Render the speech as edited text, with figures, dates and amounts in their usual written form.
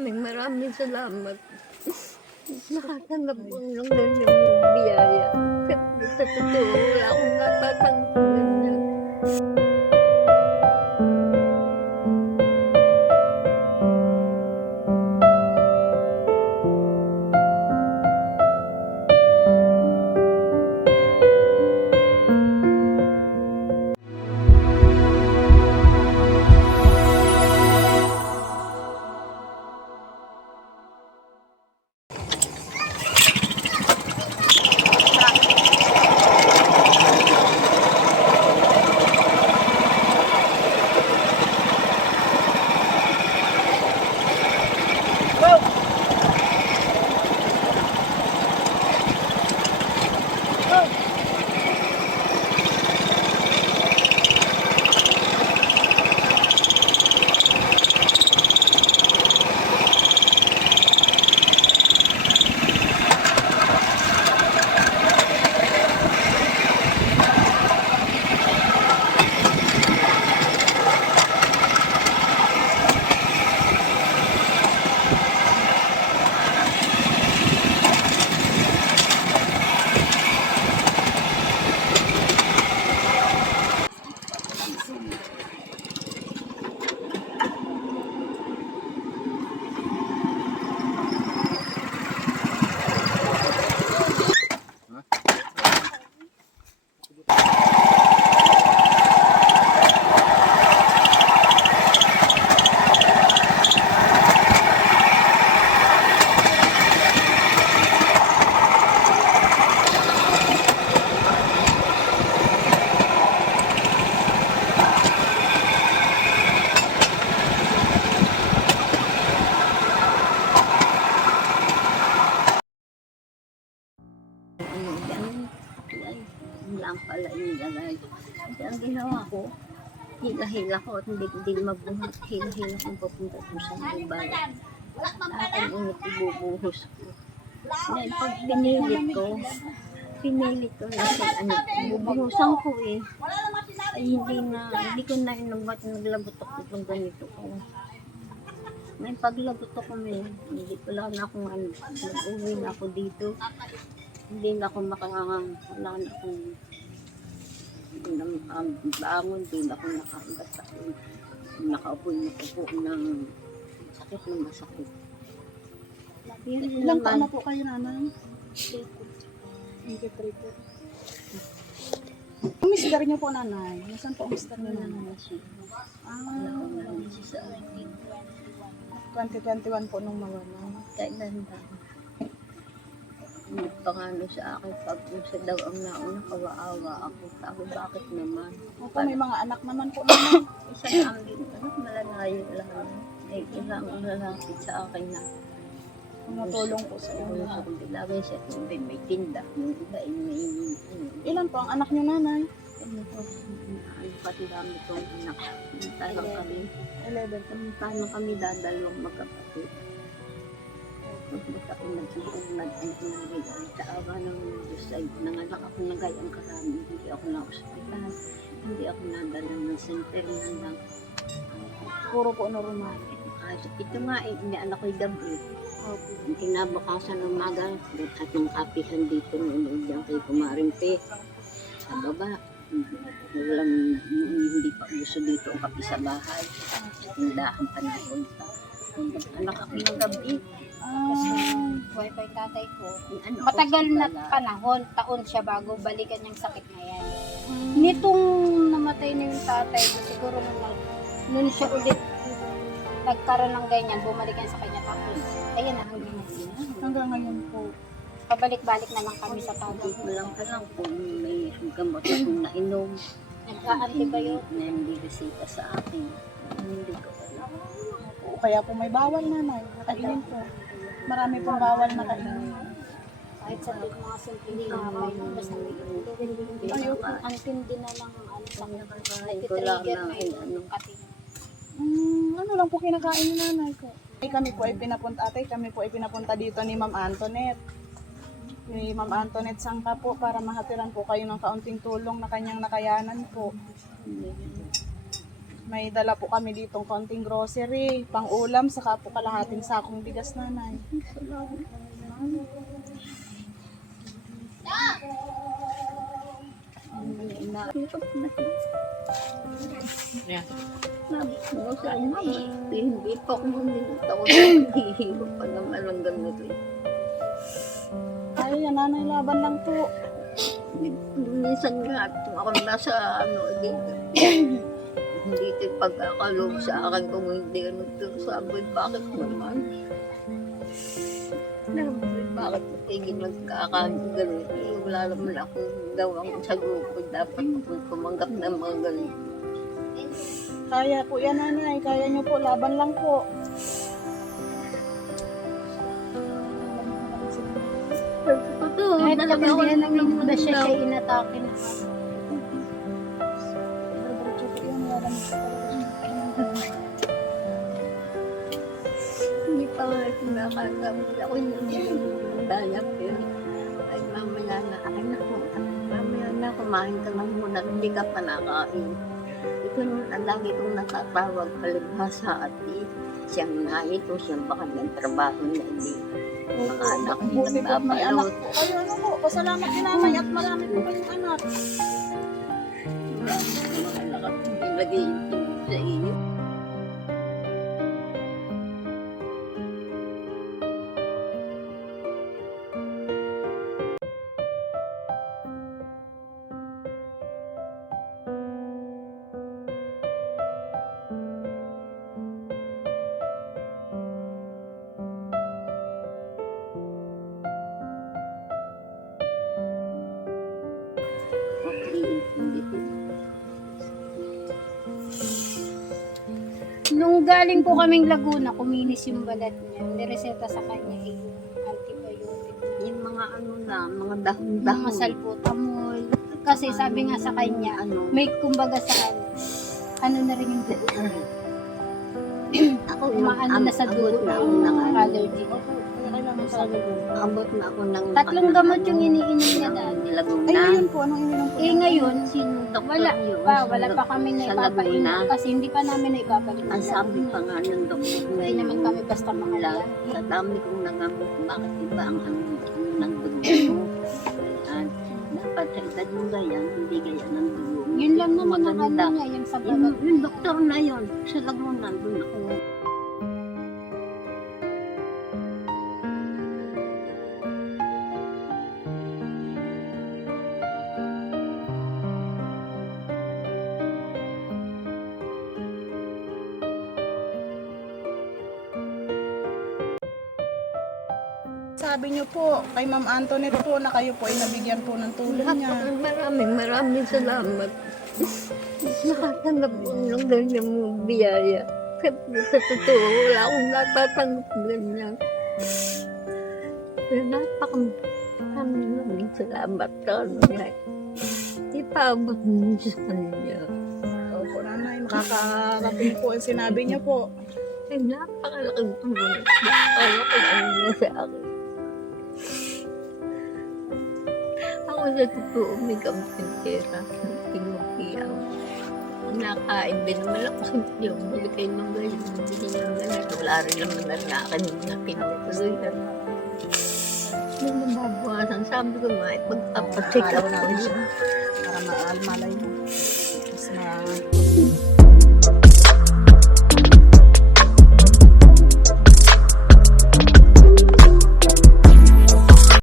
maraming salamat. Nakatanggap ko ng ganyan biyaya. Sa totoo, wala akong natatanggap ganyan. Lang pala yung galay. Kasi ang ginawa ko, hila-hila ko at hindi magbuhat. Hila-hila kong papunta ko sa may balat. Aking unit ibubuhos ko. Dahil pag pinilit ko kasi bubuhusan ko eh. Ay hindi ko na inumbat naglabutok ko ng ganito ko. May paglabutok ko hindi ko lang na akong nag-uwi na ako dito. Hindi na ako wala na akong bangon, hindi na ako nakakagata. Nakaupo ng sakit na masakit. Ilang taon na po kayo, nanay? 23 po. Ang mister niyo po, nanay? Nasaan po ang mister niyo, nanay? 2021 po nung mawala. Kailan ba? Pangano sa akin, pag sa daw ang nauna, kawaawa ako. Sabi, bakit naman? Opo, may mga anak naman po naman. Isa na ang malalayo lang. May ilang lalapit sa akin na Tumutulong po sa inyo. sa kundi lagay siya tubig, may tinda. Yung iba ay may Ilan po ang anak niyo, nanay? Pati dami itong anak. Tayo kami. 11. Paano kami dadalawang magkapatid? Pagkat ako nag-iingay sa awa ng Diyos ay nanganak ako ng gayang karami. Hindi ako na-hospital. Hindi ako nadala ng center lang. Puro po normal. Ito nga may anak ko'y gabi. Kinabukasan ng umaga at ng kapihan dito ng diyan kay Kumarimpe. Sa baba. Hindi pa gusto dito ang kapi sa bahay. Tindahan pa na ako. Anak ako ng gabi. Kasi wifi tatay ko, matagal na panahon, taon siya bago balikan yung sakit na yan. Nitong namatay na yung tatay ko, siguro nun siya ulit nagkaroon ng ganyan, bumalik yan sa kanya tapos, ayun na hanggang ngayon. Hanggang ngayon po. Pabalik-balik na lang kami sa tabi. Walang ka lang kung may gamot akong nainom. Nagka-antibiotic. Na hindi resita sa akin. Hindi ko alam. Kaya po may bawal, nanay. Nakainin po. Marami pong bawal na kainin. Kahit sa mga simple na may basta Ayaw ang antindi na lang sa Ko lang nag-trigger na may kating. Ano lang po kinakain ni nanay ko. Kami po ay pinapunta dito ni Ma'am Antoinette. Ni Ma'am Antoinette Sangka po para mahatiran po kayo ng kaunting tulong na kanyang nakayanan po. May dala po kami ditong konting grocery, pang ulam, saka po kalahating sakong bigas, nanay. Salamat. Hirap na. Yeah. Sabi ko sa inyo, hindi pa ako maminita ko. Hihirap pa naman ang ganito. Ay, yan, nanay, laban lang po. Minsan nga, kung ako nasa dito, hindi ito pagkakalog sa akin kung hindi sabi, bakit naman? Bakit matigil magkakagano'n? Wala naman akong gawang sa grupo. Dapat ako tumanggap ng mga ganun. Kaya po yan, nanay. Kaya nyo po, laban lang po. Totoo, Kahit talaga ako kagandihan ng naman ba siya daw. siya inatake na. Hindi pa nga kinakagamit ako yung dayap yun. Ay, mamaya na, ay naku, mamaya na, kumain ka lang muna, hindi ka pa nakain. Ito naman, ang lagi kong natatawag, palibhasa at siyang na ito, siyang baka nagtrabaho na hindi. Mga anak niya Buti po may anak nagpapalot. po. Kayo ano po, pasalamat ni nanay at marami po kayong anak. Marami sa mga anak at hindi nag-iintindi sa iyo. Nung galing po kaming Laguna, kuminis yung balat niya. Nireseta sa kanya yung antibiotic. Yung mga mga Mga dahon-dahon. salbutamol. Kasi sabi nga sa kanya, may kumbaga sa kanya. Ano na rin yung dugo. Ako Maano na sa dugo na na ako ng allergy. Kaya kailangan sa Abot na ako ng Tatlong gamot yung iniinom niya dati. Ay, Laguna. ngayon po, anong ininom po? Eh ngayon, Sinong doktor wala yun? pa, wala pa kami na Sa ipapainom Laguna. kasi hindi pa namin na ibabalik. Ang sabi pa nga ng doktor na Hindi naman kami basta wala. mahala. Sa dami kong nagamit, bakit iba ang ng dugo mo? At dapat sa edad mo ganyan, hindi ganyan ng dugo mo. Yun lang naman ang Maganda. ano niya, yung sa balat. Yung doktor na yun, sa Laguna, doon ako. Sabi niyo po, kay Ma'am Antoinette po, na kayo po ay nabigyan po ng tulong niya. Maraming salamat. Nakatanggap ko ng ganyan mong biyaya. Sa totoo, wala akong natatanggap ganyan. Kaya maraming salamat sa kanya. Ipaabot mo sa kanya. Opo, nanay, makakarating po ang sinabi niyo po. Ay, napakalaking tulong. Napakalaking ano niya sa akin. Ako sa totoo, may kampintera. Tinukiyaw. Nakain din naman ako sa yung bigay ng galing. Bigay ng galing. Wala rin naman na akin na tinutuloy. May nababawasan. Sabi ko nga, pagpapacheck up ko siya. Para maalmalay mo. Mas na